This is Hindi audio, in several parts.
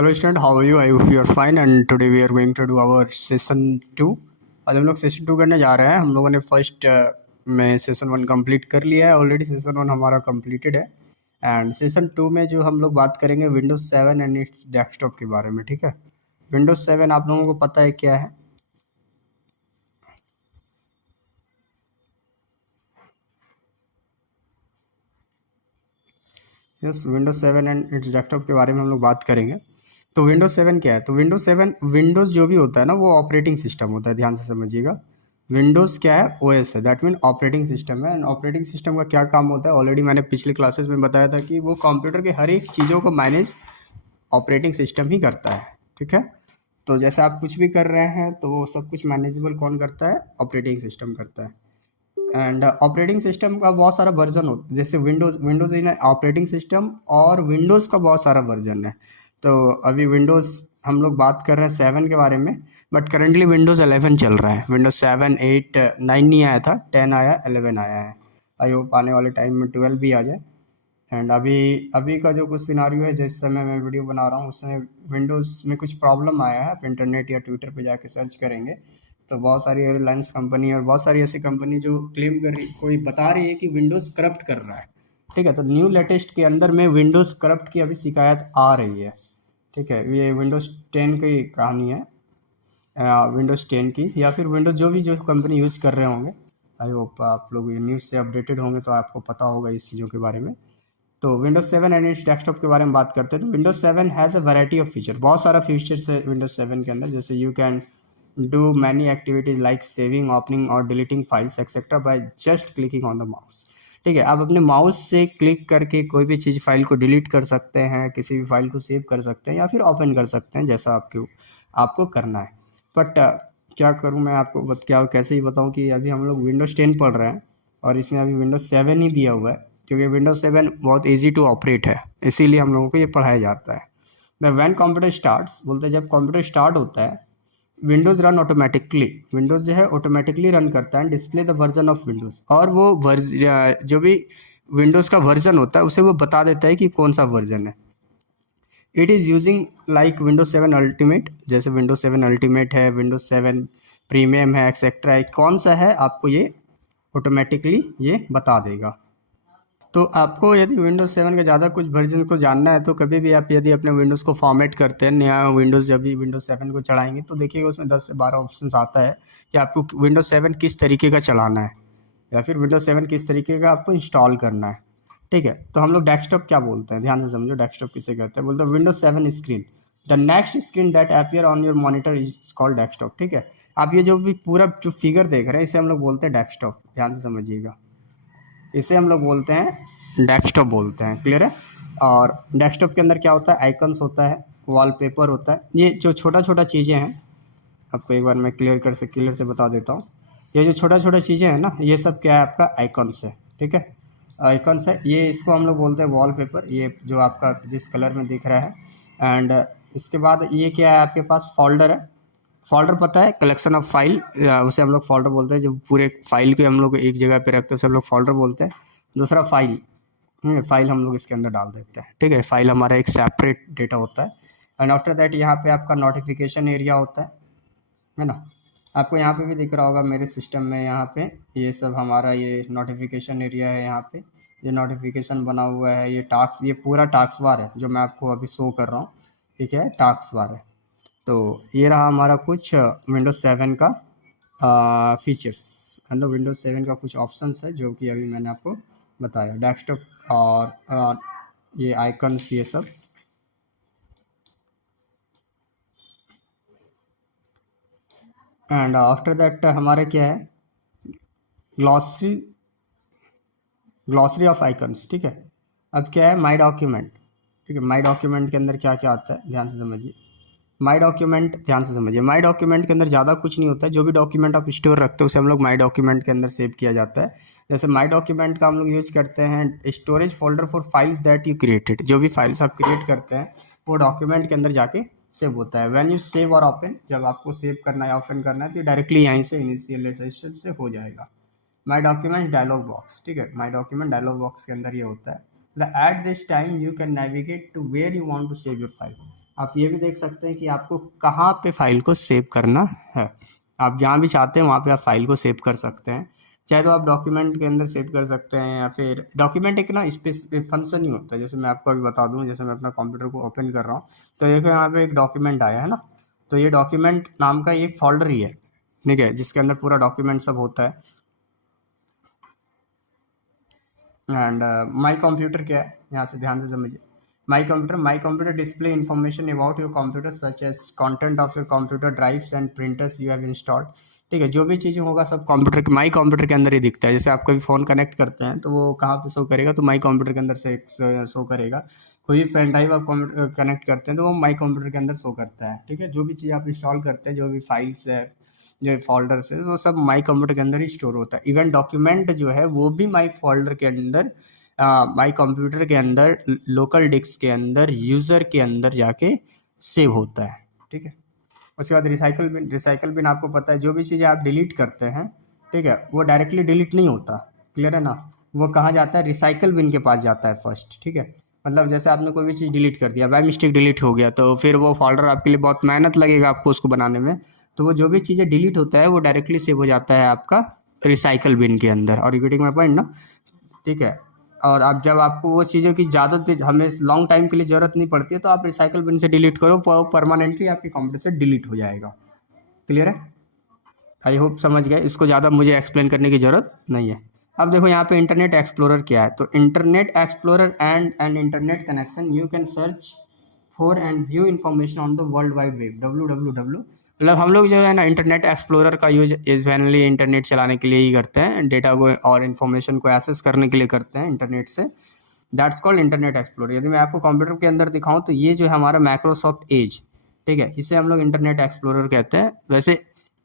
Hello student, how are you? I hope you are fine and today we are going to do our session 2। आज हम लोग सेशन 2 करने जा रहे हैं। हम लोगों ने फर्स्ट में सेशन 1 कंप्लीट कर लिया है ऑलरेडी। सेशन 1 हमारा कंप्लीटेड है एंड सेशन 2 में जो हम लोग बात करेंगे विंडोज़ 7 एंड इट्स डेस्कटॉप के बारे में। ठीक है, विंडोज़ 7 आप लोगों को पता है क्या है? Yes, Windows 7 and it's desktop के बारे में हम लोग बात करेंगे। तो विंडोज़ 7 क्या है? तो विंडोज़ 7 विंडोज़ जो भी होता है ना, वो ऑपरेटिंग सिस्टम होता है। ध्यान से समझिएगा, विंडोज़ क्या है? ओएस है, दैट मीन ऑपरेटिंग सिस्टम है। एंड ऑपरेटिंग सिस्टम का क्या काम होता है ऑलरेडी मैंने पिछले क्लासेस में बताया था कि वो कंप्यूटर के हर एक चीज़ों को मैनेज ऑपरेटिंग सिस्टम ही करता है। ठीक है, तो जैसे आप कुछ भी कर रहे हैं तो वो सब कुछ मैनेजेबल कौन करता है? ऑपरेटिंग सिस्टम करता है। एंड ऑपरेटिंग सिस्टम का बहुत सारा वर्जन होता है, जैसे विंडोज़ इन ऑपरेटिंग सिस्टम और विंडोज़ का बहुत सारा वर्जन है। तो अभी विंडोज़ हम लोग बात कर रहे हैं 7 के बारे में, बट करंटली विंडोज़ 11 चल रहा है। विंडोज़ 7, 8, 9 नहीं आया था, 10 आया, 11 आया है। आई होप आने वाले टाइम में 12 भी आ जाए। एंड अभी अभी का जो कुछ सिनारियो है, जिस समय मैं वीडियो बना रहा हूँ उस समय विंडोज़ में कुछ प्रॉब्लम आया है। आप इंटरनेट या ट्विटर पे जाके सर्च करेंगे तो बहुत सारी एयरलाइंस कंपनी और बहुत सारी ऐसी कंपनी जो क्लेम कर रही, कोई बता रही है कि विंडोज़ करप्ट कर रहा है। ठीक है, तो न्यू लेटेस्ट के अंदर में विंडोज़ करप्ट की अभी शिकायत आ रही है। ठीक है, ये विंडोज़ 10 की कहानी है, विंडोज़ 10 की, या फिर विंडोज़ जो कंपनी यूज़ कर रहे होंगे। आई होप आप लोग ये न्यूज़ से अपडेटेड होंगे तो आपको पता होगा इस चीज़ों के बारे में। तो विंडोज 7 एंड इट्स डेस्कटॉप के बारे में बात करते हैं। तो Windows 7 has a variety of feature, बहुत सारा फीचर्स है विंडोज 7 के अंदर। जैसे you can do many activities like saving, opening और deleting files etcetera by just clicking on the mouse. ठीक है, आप अपने माउस से क्लिक करके कोई भी चीज़ फाइल को डिलीट कर सकते हैं, किसी भी फाइल को सेव कर सकते हैं या फिर ओपन कर सकते हैं, जैसा आपको करना है। बट क्या करूँ मैं आपको क्या कैसे ही बताऊँ कि अभी हम लोग विंडोज़ 10 पढ़ रहे हैं और इसमें अभी विंडोज़ 7 ही दिया हुआ है, क्योंकि विंडोज़ 7 बहुत इजी टू ऑपरेट है, इसीलिए हम लोगों को ये पढ़ाया जाता है। द व्हेन कंप्यूटर स्टार्ट्स, बोलते हैं जब कंप्यूटर स्टार्ट होता है, विंडोज़ रन ऑटोमेटिकली, विंडोज़ जो है ऑटोमेटिकली रन करता है। Display the version of Windows, और वो जो भी विंडोज़ का वर्जन होता है उसे वो बता देता है कि कौन सा वर्जन है। It is using like Windows 7 ultimate, जैसे विंडोज़ 7 अल्टीमेट है, विंडोज़ 7 प्रीमियम है, एक्सेट्रा है, कौन सा है आपको ये ऑटोमेटिकली ये बता देगा। तो आपको यदि विंडोज़ 7 का ज़्यादा कुछ वर्जन को जानना है तो कभी भी आप यदि अपने विंडोज़ को फॉर्मेट करते हैं, नया विंडोज़ जब भी विंडोज़ 7 को चलाएंगे तो देखिएगा उसमें 10 से 12 ऑप्शंस आता है कि आपको विंडोज़ 7 किस तरीके का चलाना है या फिर विंडोज़ 7 किस तरीके का आपको इंस्टॉल करना है। ठीक है, तो हम लोग डेस्कटॉप क्या बोलते हैं, ध्यान से समझो डेस्कटॉप किसे कहते हैं। बोलते हैं Windows 7 screen, the next screen that appear on your monitor is called desktop. ठीक है, आप ये जो भी पूरा जो फिगर देख रहे हैं इसे हम लोग बोलते हैं डेस्कटॉप, ध्यान से समझिएगा। इसे हम लोग बोलते हैं डेस्कटॉप बोलते हैं, क्लियर है। और डेस्कटॉप के अंदर क्या होता है? आइकन्स होता है, वॉलपेपर होता है, ये जो छोटा छोटा चीज़ें हैं आपको एक बार मैं क्लियर से बता देता हूँ। ये जो छोटा छोटा चीज़ें हैं ना, ये सब क्या है? आपका आइकन्स है। ठीक है, आइकन्स है, ये इसको हम लोग बोलते हैं वॉलपेपर, ये जो आपका जिस कलर में दिख रहा है। एंड इसके बाद ये क्या है? आपके पास फोल्डर है। फोल्डर पता है, कलेक्शन ऑफ फाइल, उसे हम लोग फोल्डर बोलते हैं। जो पूरे फाइल के हम लोग एक जगह पे रखते हैं उसे हम लोग फोल्डर बोलते हैं। दूसरा फाइल, फाइल हम लोग इसके अंदर डाल देते हैं। ठीक है, फाइल हमारा एक सेपरेट डेटा होता है। एंड आफ्टर दैट यहाँ पे आपका नोटिफिकेशन एरिया होता है ना। आपको यहाँ पे भी दिख रहा होगा मेरे सिस्टम में, यहाँ पे ये सब हमारा ये नोटिफिकेशन एरिया है। यहाँ पे ये नोटिफिकेशन बना हुआ है, ये टास्क, ये पूरा टास्क बार है जो मैं आपको अभी शो कर रहा हूँ। ठीक है, टास्क बार है। तो ये रहा हमारा कुछ विंडोज़ 7 का फीचर्स, मतलब विंडोज़ 7 का कुछ ऑप्शंस है जो कि अभी मैंने आपको बताया। डेस्कटॉप और ये आइकन्स, ये सब। एंड आफ्टर दैट हमारा क्या है? Glossary, glossary of icons. ठीक है, अब क्या है? माई डॉक्यूमेंट। ठीक है, माई डॉक्यूमेंट के अंदर क्या क्या आता है, ध्यान से समझिए। माई डॉक्यूमेंट, ध्यान से समझिए, माई डॉक्यूमेंट के अंदर ज़्यादा कुछ नहीं होता है। जो भी डॉक्यूमेंट आप स्टोर रखते हो उसे हम लोग माई डॉक्यूमेंट के अंदर सेव किया जाता है। जैसे माई डॉक्यूमेंट का हम लोग यूज करते हैं storage folder for files that you created. जो भी फाइल्स आप क्रिएट करते हैं वो डॉक्यूमेंट के अंदर जाके सेव होता है। व्हेन यू सेव और ओपन, जब आपको सेव करना है ओपन करना है तो डायरेक्टली यहीं से इनिशियलाइजेशन से हो जाएगा। माई डॉक्यूमेंट डायलॉग बॉक्स, ठीक है, माई डॉक्यूमेंट डायलॉग बॉक्स के अंदर ये होता है। The at this time you can navigate to where you want to save your file. आप ये भी देख सकते हैं कि आपको कहाँ पे फाइल को सेव करना है। आप जहाँ भी चाहते हैं वहाँ पे आप फाइल को सेव कर सकते हैं। चाहे तो आप डॉक्यूमेंट के अंदर सेव कर सकते हैं, या फिर डॉक्यूमेंट एक ना स्पेसिफिक फंक्शन ही होता है। जैसे मैं आपको अभी बता दूँ, जैसे मैं अपना कंप्यूटर को ओपन कर रहा हूँ तो देखो यहाँ पे एक डॉक्यूमेंट आया है ना, तो ये डॉक्यूमेंट नाम का एक फोल्डर ही है, ठीक है, जिसके अंदर पूरा डॉक्यूमेंट सब होता है। एंड माई कंप्यूटर क्या है, यहाँ से ध्यान से समझिए। My computer display information about your computer such as content of your computer, drives and printers you have installed. ठीक है, जो भी चीज़ें होगा सब कंप्यूटर के माई कंप्यूटर के अंदर ही दिखता है। जैसे आप कभी फ़ोन कनेक्ट करते हैं तो वो कहाँ पे शो करेगा, तो माई कंप्यूटर के अंदर से शो करेगा। कोई भी पेन ड्राइव आप कनेक्ट करते हैं तो वो माई कंप्यूटर के अंदर शो करता है। ठीक है, जो भी चीज़ आप इंस्टॉल करते हैं, जो भी फाइल्स है, जो फोल्डर से, वो सब माई कंप्यूटर के अंदर ही स्टोर होता है। इवन डॉक्यूमेंट जो है वो भी माई फोल्डर के अंदर, माई कंप्यूटर के अंदर, लोकल डिस्क के अंदर, यूज़र के अंदर जाके सेव होता है। ठीक है, उसके बाद रिसाइकल बिन आपको पता है, जो भी चीज़ें आप डिलीट करते हैं, ठीक है, वो डायरेक्टली डिलीट नहीं होता। क्लियर है ना, वो कहाँ जाता है, रिसाइकल बिन के पास जाता है फर्स्ट। ठीक है, मतलब जैसे आपने कोई भी चीज़ डिलीट कर दिया, बाय मिस्टेक डिलीट हो गया, तो फिर वो फोल्डर आपके लिए बहुत मेहनत लगेगा आपको उसको बनाने में। तो वो जो भी चीज़ें डिलीट होता है वो डायरेक्टली सेव हो जाता है आपका रिसाइकल बिन के अंदर। और यू गेटिंग माय पॉइंट ना, ठीक है। और अब जब आपको वो चीज़ों की ज़्यादा हमें लॉन्ग टाइम के लिए ज़रूरत नहीं पड़ती है, तो आप रिसाइकल बिन से डिलीट करो, परमानेंटली आपके कंप्यूटर से डिलीट हो जाएगा। क्लियर है, आई होप समझ गए, इसको ज़्यादा मुझे एक्सप्लेन करने की ज़रूरत नहीं है। अब देखो यहाँ पे इंटरनेट एक्सप्लोरर क्या है, तो internet explorer and an internet connection you can search for and view information on the world wide web, www। मतलब हम लोग जो है ना इंटरनेट एक्सप्लोरर का यूज जनरली इंटरनेट चलाने के लिए ही करते हैं, डेटा को और इन्फॉर्मेशन को एक्सेस करने के लिए करते हैं इंटरनेट से। That's called internet explorer. यदि मैं आपको कंप्यूटर के अंदर दिखाऊं तो ये जो है हमारा माइक्रोसॉफ्ट एज, ठीक है, इसे हम लोग इंटरनेट एक्सप्लोरर कहते हैं। वैसे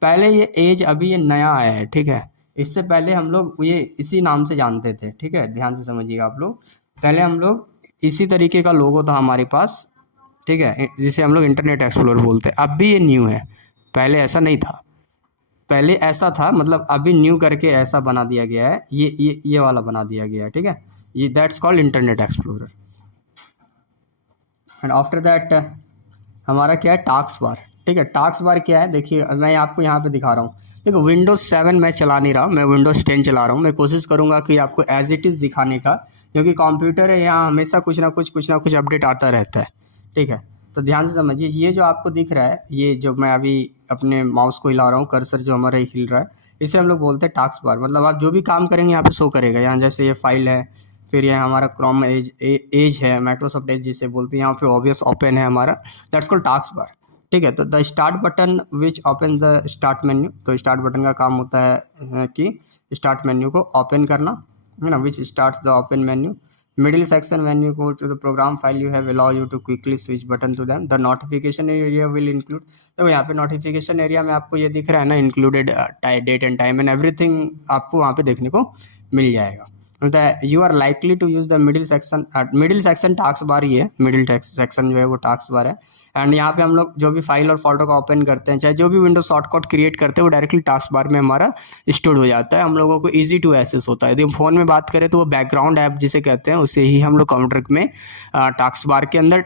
पहले ये एज, अभी ये नया आया है, ठीक है, इससे पहले हम लोग ये इसी नाम से जानते थे। ठीक है, ध्यान से समझिएगा आप लोग, पहले हम लोग इसी तरीके का लोगो था हमारे पास, ठीक है, जिसे हम लोग इंटरनेट एक्सप्लोरर बोलते हैं। अब भी ये न्यू है, पहले ऐसा नहीं था। पहले ऐसा था, मतलब अभी न्यू करके ऐसा बना दिया गया है, ये वाला बना दिया गया है। ठीक है, ये that's called internet explorer. And after that हमारा क्या है, टास्क बार। ठीक है, टास्क बार क्या है, देखिए मैं आपको यहाँ पे दिखा रहा हूँ। देखो विंडोज़ 7 मैं चला नहीं रहा, मैं विंडोज़ 10 चला रहा हूँ। मैं कोशिश करूँगा कि आपको एज इट इज़ दिखाने का, क्योंकि कंप्यूटर है, यहाँ हमेशा कुछ ना कुछ अपडेट आता रहता है। ठीक है, तो ध्यान से समझिए, ये जो आपको दिख रहा है, ये जो मैं अभी अपने माउस को हिला रहा हूँ, कर्सर जो हमारा हिल रहा है, इसे हम लोग बोलते हैं टास्क बार। मतलब आप जो भी काम करेंगे यहाँ पे शो करेगा। यहाँ जैसे ये फाइल है, फिर ये हमारा क्रोम एज है, माइक्रोसॉफ्ट एज जिसे बोलते हैं, यहाँ पे ऑब्वियस ओपन है हमारा, दैट्स कॉल्ड टास्क बार। ठीक है, तो the start button which open the start menu, तो स्टार्ट बटन का काम होता है कि स्टार्ट मेन्यू को ओपन करना, है ना, विच starts the open menu. Middle section when you go to the program file you have allow you to quickly switch button to them. The notification area will include, देखो यहाँ पे नोटिफिकेशन एरिया में आपको ये दिख रहा है ना, included date and time and everything आपको वहाँ पे देखने को मिल जाएगा। You are likely to use the middle section taskbar, ही है मिडिल सेक्शन जो है वो टास्क बार है। एंड यहाँ पे हम लोग जो भी फाइल और फोल्डर को ओपन करते हैं, चाहे जो भी विंडो शॉर्टकट क्रिएट करते हैं, वो डायरेक्टली टास्क बार में हमारा स्टोर हो जाता है। हम लोगों को इजी टू एक्सेस होता है। यदि हम फ़ोन में बात करें तो वो बैकग्राउंड ऐप जिसे कहते हैं, उसे ही हम लोग कंप्यूटर में टास्क बार के अंदर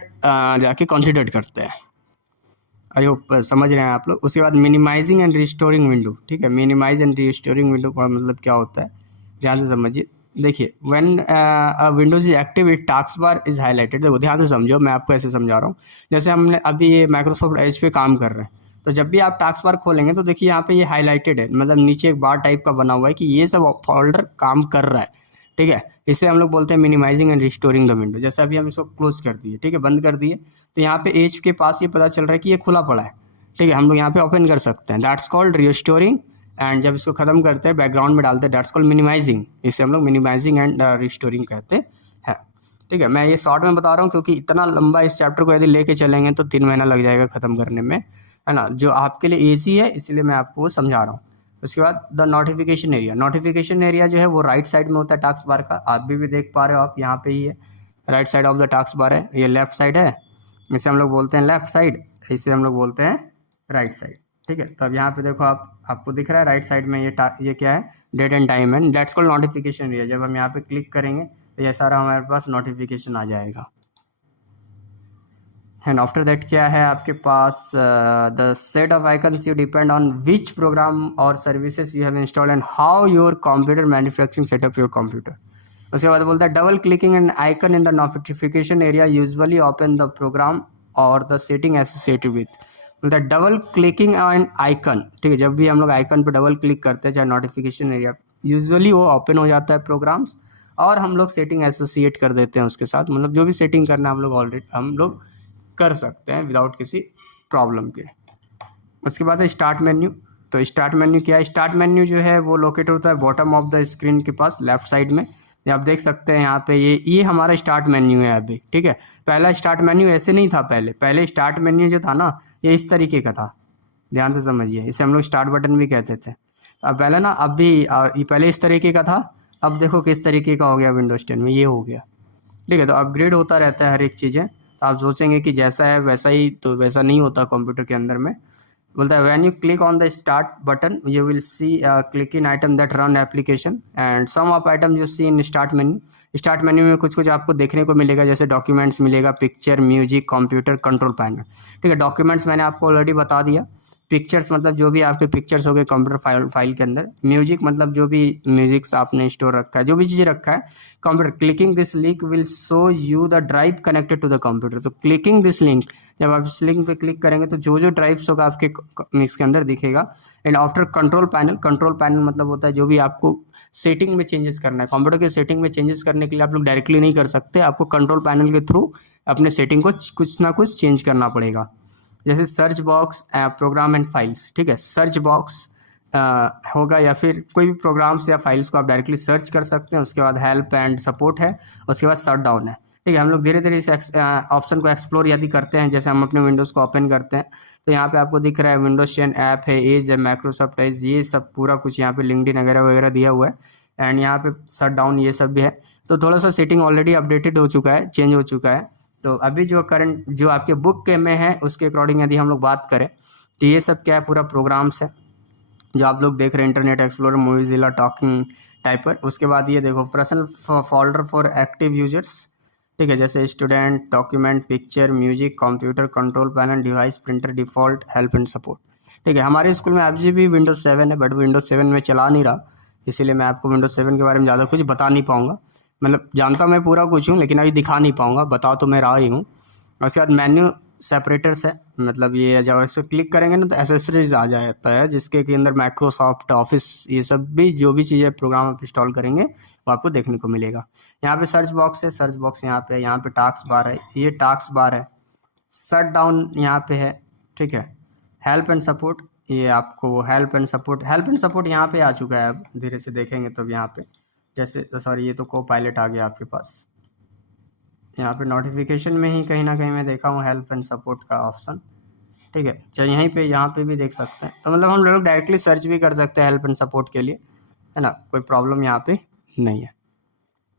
जाके कंसिडर करते हैं। आई होप समझ रहे हैं आप लोग। उसके बाद मिनिमाइजिंग एंड रिस्टोरिंग विंडो। ठीक है, मिनिमाइज एंड रिस्टोरिंग विंडो का मतलब क्या होता है, ध्यान से समझिए। देखिए when Windows is active it task bar is highlighted. देखो ध्यान से समझो, मैं आपको ऐसे समझा रहा हूँ, जैसे हमने अभी ये माइक्रोसॉफ्ट एज पे काम कर रहे हैं, तो जब भी आप टास्क बार खोलेंगे तो देखिए यहाँ पे ये हाईलाइटेड है, मतलब नीचे एक बार टाइप का बना हुआ है कि ये सब फोल्डर काम कर रहा है। ठीक है, इसे हम लोग बोलते हैं minimizing and restoring the window. जैसे अभी हम इसको क्लोज कर दिए, ठीक है, बंद कर दिए, तो यहाँ पे एज के पास ये पता चल रहा है कि ये खुला पड़ा है। ठीक है, हम लोग यहाँ पे ओपन कर सकते हैं, दैट्स कॉल्ड रिस्टोरिंग। एंड जब इसको खत्म करते हैं, बैकग्राउंड में डालते हैं, दैट्स कॉल्ड मिनिमाइजिंग। इसे हम लोग मिनिमाइजिंग एंड रिस्टोरिंग कहते हैं। ठीक है, मैं ये शॉर्ट में बता रहा हूँ क्योंकि इतना लंबा इस चैप्टर को यदि लेके चलेंगे तो 3 महीना लग जाएगा ख़त्म करने में, है ना, जो आपके लिए ईजी है, इसलिए मैं आपको समझा रहा हूँ। उसके बाद the notification area. Notification area जो है वो राइट साइड में होता है टास्क बार का। आप भी देख पा रहे हो, आप यहाँ पे ही है, right side of the task bar है। ये लेफ्ट साइड है, इसे हम लोग बोलते हैं लेफ्ट साइड, इसे हम लोग बोलते हैं राइट साइड। ठीक है, तो अब यहाँ पे देखो, आपको दिख रहा है राइट साइड में ये क्या है, डेट एंड टाइम है, दैट्स कॉल्ड नोटिफिकेशन एरिया। जब हम यहाँ पे क्लिक करेंगे तो ये सारा हमारे पास नोटिफिकेशन आ जाएगा। एंड आफ्टर दैट क्या है आपके पास, the set of icons you depend on which program और services you have installed and how your computer manufacturing setup your computer. उसके बाद बोलता है double clicking an icon in the notification area usually open the program और द सेटिंग एसोसिएटेड विथ। बोलता है डबल क्लिकिंग ऑन आइकन, ठीक है, जब भी हम लोग आइकन पर डबल क्लिक करते हैं चाहे नोटिफिकेशन एरिया, यूजुअली वो ओपन हो जाता है प्रोग्राम्स और हम लोग सेटिंग एसोसिएट कर देते हैं उसके साथ, मतलब जो भी सेटिंग करना है हम लोग कर सकते हैं विदाउट किसी प्रॉब्लम के। उसके बाद है स्टार्ट मेन्यू। तो स्टार्ट मेन्यू क्या है, स्टार्ट मेन्यू जो है वो लोकेट होता है बॉटम ऑफ द स्क्रीन के पास लेफ्ट साइड में। ये आप देख सकते हैं यहाँ पे, ये हमारा स्टार्ट मेन्यू है अभी, ठीक है। पहला स्टार्ट मेन्यू ऐसे नहीं था, पहले स्टार्ट मेन्यू जो था ना ये इस तरीके का था, ध्यान से समझिए, इसे हम लोग स्टार्ट बटन भी कहते थे। अब पहले ना, अभी ये पहले इस तरीके का था, अब देखो किस तरीके का हो गया विंडोज 10 में, ये हो गया, ठीक है। तो अपग्रेड होता रहता है हर एक चीज़ें। तो आप सोचेंगे कि जैसा है वैसा ही, तो वैसा नहीं होता कंप्यूटर के अंदर में। बोलता है when you click on the start button you will see click in item that run application and some of item you see in start menu. Start menu में कुछ कुछ आपको देखने को मिलेगा, जैसे डॉक्यूमेंट्स मिलेगा, picture, music, computer, control panel, ठीक है। डॉक्यूमेंट्स मैंने आपको ऑलरेडी बता दिया। पिक्चर्स मतलब जो भी आपके पिक्चर्स हो गए कंप्यूटर फाइल के अंदर। म्यूजिक मतलब जो भी म्यूजिक्स आपने स्टोर रखा है, जो भी चीज़ रखा है computer. Clicking this link will show you the drive connected to the computer. तो क्लिकिंग दिस लिंक, जब आप इस लिंक पे क्लिक करेंगे तो जो जो ड्राइव्स होगा आपके इसके अंदर दिखेगा। And after control panel, control panel मतलब होता है जो भी आपको सेटिंग में चेंजेस करना है, कंप्यूटर के सेटिंग में चेंजेस करने के लिए आप लोग डायरेक्टली नहीं कर सकते, आपको कंट्रोल पैनल के थ्रू अपने सेटिंग को कुछ ना कुछ चेंज करना पड़ेगा। जैसे search box, program and files, ठीक है। सर्च बॉक्स होगा या फिर कोई भी प्रोग्राम्स या फाइल्स को आप डायरेक्टली सर्च कर सकते हैं। उसके बाद हेल्प एंड सपोर्ट है, उसके बाद शट डाउन है, ठीक है। हम लोग धीरे धीरे इस ऑप्शन को एक्सप्लोर यदि करते हैं, जैसे हम अपने विंडोज़ को ओपन करते हैं तो यहाँ पे आपको दिख रहा है विंडोज 10 ऐप है, एज है, माइक्रोसॉफ्ट एज, ये सब पूरा कुछ यहाँ पे लिंक्डइन वगैरह वगैरह दिया हुआ है। एंड यहाँ पे शट डाउन ये सब भी है। तो थोड़ा सा सेटिंग ऑलरेडी अपडेटेड हो चुका है, चेंज हो चुका है। तो अभी जो करंट जो आपके बुक के में है उसके अकॉर्डिंग यदि हम लोग बात करें तो ये सब क्या है, पूरा प्रोग्राम्स है जो आप लोग देख रहे हैं, इंटरनेट एक्सप्लोरर, मोज़िला, टॉकिंग टाइपर। उसके बाद ये देखो personal folder for active users, ठीक है, जैसे student, document, picture, music, computer, control panel, device, printer, default, help and support, ठीक है। हमारे स्कूल में अभी भी विंडोज 7 है, बट विंडोज 7 में चला नहीं रहा, इसीलिए मैं आपको विंडोज 7 के बारे में ज़्यादा कुछ बता नहीं पाऊँगा। मतलब जानता मैं पूरा कुछ हूँ लेकिन अभी दिखा नहीं पाऊँगा, बता तो मैं रहा ही हूँ। उसके बाद मेन्यू सेपरेटर्स है, मतलब ये जब इसे क्लिक करेंगे ना तो एसेसरीज आ जाता है जिसके के अंदर माइक्रोसॉफ्ट ऑफिस, ये सब भी जो भी चीज़ें प्रोग्राम आप इंस्टॉल करेंगे वो आपको देखने को मिलेगा। यहाँ पे सर्च बॉक्स है, सर्च बॉक्स यहाँ पे टास्क बार है, ये टास्क बार है। शट डाउन यहाँ पे है, ठीक है। हेल्प एंड सपोर्ट, ये आपको हेल्प एंड सपोर्ट यहाँ पे आ चुका है। अब धीरे से देखेंगे तो यहाँ पे जैसे, सॉरी ये तो को पायलट आ गया आपके पास। यहाँ पे नोटिफिकेशन में ही कहीं ना कहीं मैं देखा हूँ हेल्प एंड सपोर्ट का ऑप्शन, ठीक है। चाहे यहीं पे यहाँ पे भी देख सकते हैं। तो मतलब हम लोग डायरेक्टली सर्च भी कर सकते हैं हेल्प एंड सपोर्ट के लिए, है ना, कोई प्रॉब्लम यहाँ पे नहीं है।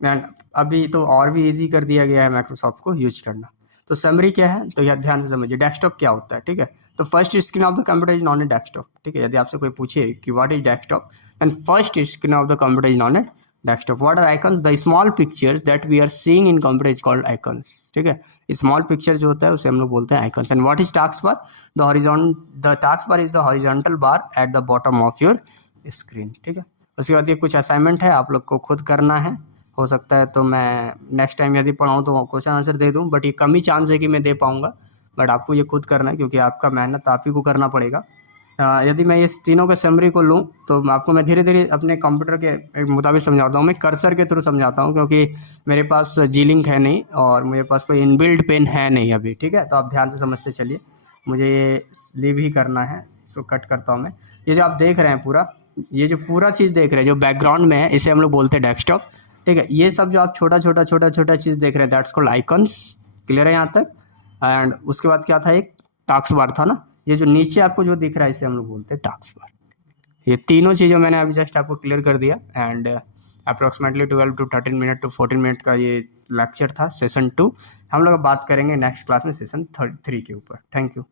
एंड अभी तो और भी इजी कर दिया गया है माइक्रोसॉफ्ट को यूज करना। तो समरी क्या है, तो यह ध्यान से समझिए। डेस्कटॉप क्या होता है, ठीक है। तो first screen of the computer is known a desktop, ठीक है। यदि आपसे कोई पूछे कि what is desktop, and first screen of the computer is known a desktop. What are icons, the small pictures that we are seeing in computer is called icons, ठीक है। स्मॉल पिक्चर जो होता है उसे हम लोग बोलते हैं icons. And what is task bar, the task bar is the horizontal bar at the bottom of your screen, ठीक है। उसके बाद ये कुछ असाइनमेंट है, आप लोग को खुद करना है। हो सकता है तो मैं नेक्स्ट टाइम यदि पढ़ाऊँ तो क्वेश्चन आंसर दे दूँ, बट ये कम ही चांस है कि मैं दे पाऊँगा, बट आपको ये खुद करना है क्योंकि आपका मेहनत आप ही को करना पड़ेगा। यदि मैं ये तीनों के समरी को लूँ तो आपको मैं धीरे धीरे अपने कंप्यूटर के मुताबिक समझाता हूँ, मैं कर्सर के थ्रू समझाता हूँ क्योंकि मेरे पास जी लिंक है नहीं और मेरे पास कोई इनबिल्ट पेन है नहीं अभी, ठीक है। तो आप ध्यान से समझते चलिए, मुझे ये लीव ही करना है, इसको कट करता हूँ मैं। ये जो आप देख रहे हैं पूरा, ये जो पूरा चीज़ देख रहे हैं जो बैकग्राउंड में है, इसे हम लोग बोलते हैं डेस्कटॉप, ठीक है। ये सब जो आप छोटा छोटा चीज़ देख रहे हैं दैट्स कॉल्ड आइकन्स, क्लियर है यहाँ तक। एंड उसके बाद क्या था, एक टास्क बार था ना, ये जो नीचे आपको जो दिख रहा है इसे हम लोग बोलते हैं टास्क बार। ये तीनों चीज़ों मैंने अभी जस्ट आपको क्लियर कर दिया। And approximately 12 to 13 minute to 14 minute का ये लेक्चर था, सेशन 2। हम लोग बात करेंगे नेक्स्ट क्लास में सेशन 3 के ऊपर। Thank you.